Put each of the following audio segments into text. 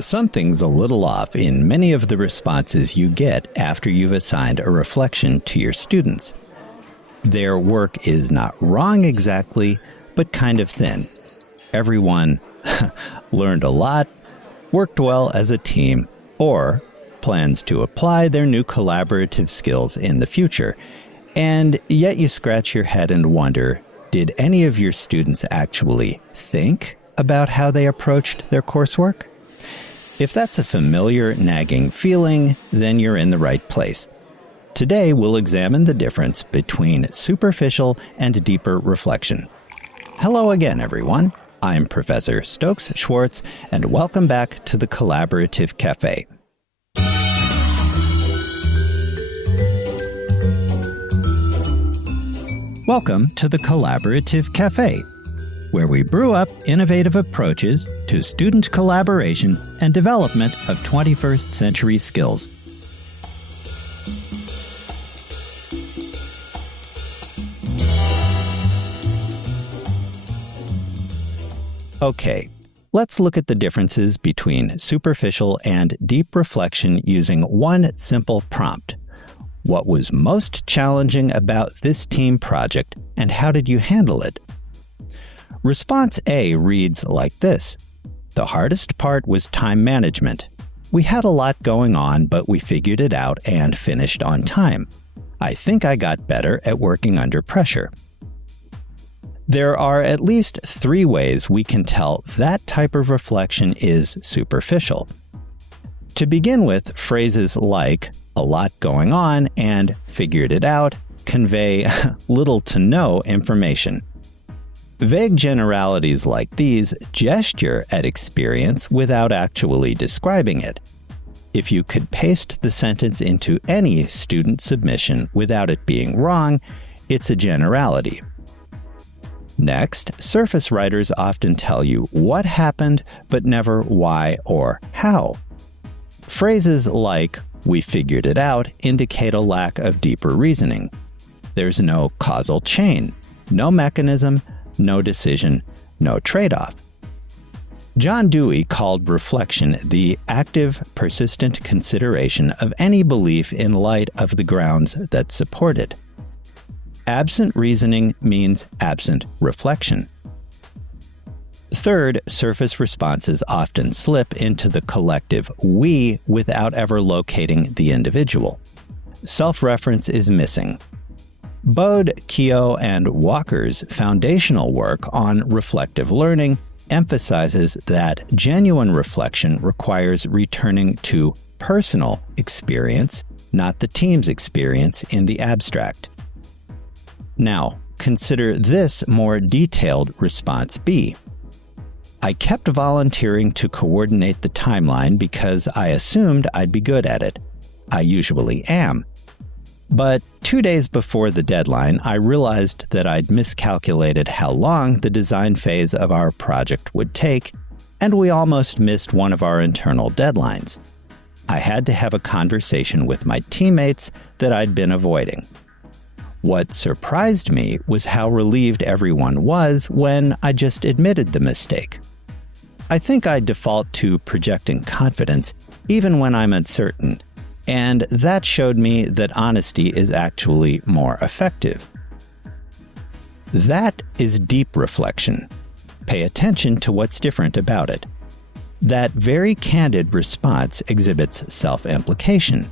Something's a little off in many of the responses you get after you've assigned a reflection to your students. Their work is not wrong exactly, but kind of thin. Everyone learned a lot, worked well as a team, or plans to apply their new collaborative skills in the future. And yet you scratch your head and wonder, did any of your students actually think about how they approached their coursework? If that's a familiar, nagging feeling, then you're in the right place. Today, we'll examine the difference between superficial and deeper reflection. Hello again, everyone. I'm Professor Stokes Schwartz, and welcome back to the Collaborative Cafe. Welcome to the Collaborative Cafe, where we brew up innovative approaches to student collaboration and development of 21st century skills. Okay, let's look at the differences between superficial and deep reflection using one simple prompt. What was most challenging about this team project, and how did you handle it? Response A reads like this. The hardest part was time management. We had a lot going on, but we figured it out and finished on time. I think I got better at working under pressure. There are at least 3 ways we can tell that type of reflection is superficial. To begin with, phrases like a lot going on and figured it out convey little to no information. Vague generalities like these gesture at experience without actually describing it. If you could paste the sentence into any student submission without it being wrong, it's a generality. Next, surface writers often tell you what happened, but never why or how. Phrases like, "we figured it out," indicate a lack of deeper reasoning. There's no causal chain, no mechanism, no decision, no trade-off. John Dewey called reflection the active, persistent consideration of any belief in light of the grounds that support it. Absent reasoning means absent reflection. Third, surface responses often slip into the collective we without ever locating the individual. Self-reference is missing. Boud, Keogh, and Walker's foundational work on reflective learning emphasizes that genuine reflection requires returning to personal experience, not the team's experience in the abstract. Now, consider this more detailed response B. I kept volunteering to coordinate the timeline because I assumed I'd be good at it. I usually am. But 2 days before the deadline, I realized that I'd miscalculated how long the design phase of our project would take, and we almost missed one of our internal deadlines. I had to have a conversation with my teammates that I'd been avoiding. What surprised me was how relieved everyone was when I just admitted the mistake. I think I default to projecting confidence even when I'm uncertain, and that showed me that honesty is actually more effective. That is deep reflection. Pay attention to what's different about it. That very candid response exhibits self-implication.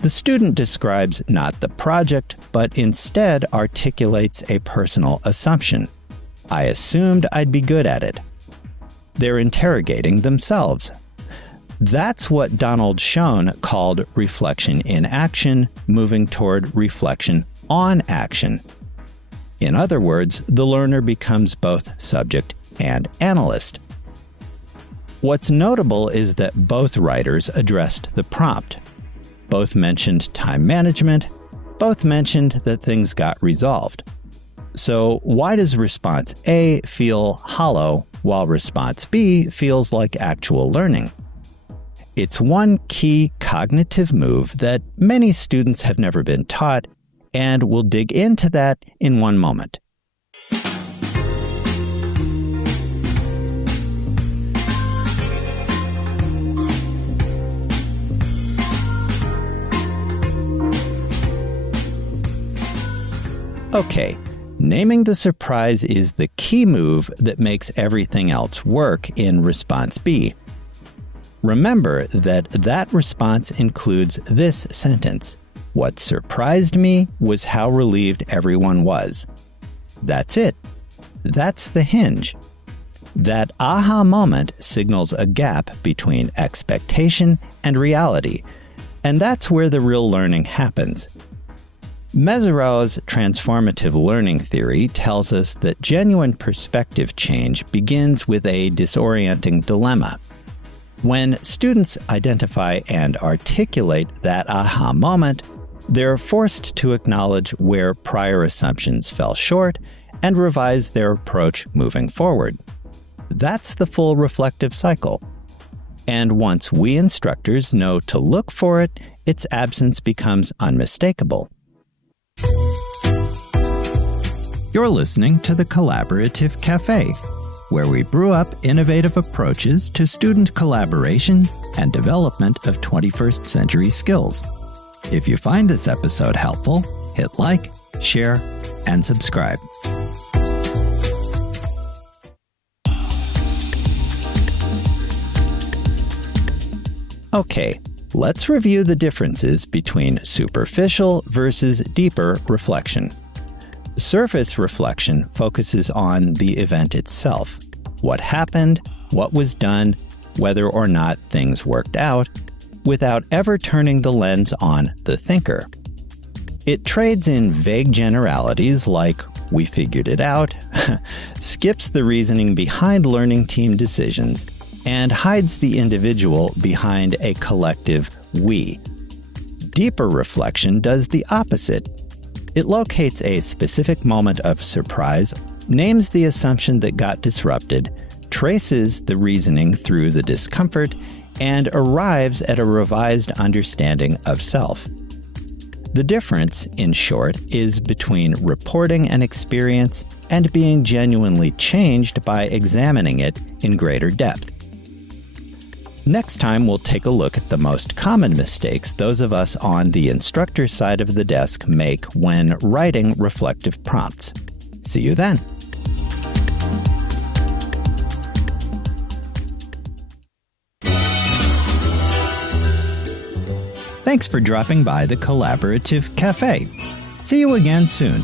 The student describes not the project, but instead articulates a personal assumption. I assumed I'd be good at it. They're interrogating themselves. That's what Donald Schoen called reflection in action, moving toward reflection on action. In other words, the learner becomes both subject and analyst. What's notable is that both writers addressed the prompt. Both mentioned time management. Both mentioned that things got resolved. So why does response A feel hollow while response B feels like actual learning? It's one key cognitive move that many students have never been taught, and we'll dig into that in one moment. Okay, naming the surprise is the key move that makes everything else work in response B. Remember that response includes this sentence. What surprised me was how relieved everyone was. That's it. That's the hinge. That aha moment signals a gap between expectation and reality, and that's where the real learning happens. Mezirow's transformative learning theory tells us that genuine perspective change begins with a disorienting dilemma. When students identify and articulate that aha moment, they're forced to acknowledge where prior assumptions fell short and revise their approach moving forward. That's the full reflective cycle. And once we instructors know to look for it, its absence becomes unmistakable. You're listening to the Collaborative Cafe, where we brew up innovative approaches to student collaboration and development of 21st century skills. If you find this episode helpful, hit like, share, and subscribe. Okay, let's review the differences between superficial versus deeper reflection. Surface reflection focuses on the event itself. What happened, what was done, whether or not things worked out, without ever turning the lens on the thinker. It trades in vague generalities like, we figured it out, skips the reasoning behind learning team decisions, and hides the individual behind a collective we. Deeper reflection does the opposite. It locates a specific moment of surprise, names the assumption that got disrupted, traces the reasoning through the discomfort, and arrives at a revised understanding of self. The difference, in short, is between reporting an experience and being genuinely changed by examining it in greater depth. Next time, we'll take a look at the most common mistakes those of us on the instructor side of the desk make when writing reflective prompts. See you then. Thanks for dropping by the Collaborative Cafe. See you again soon.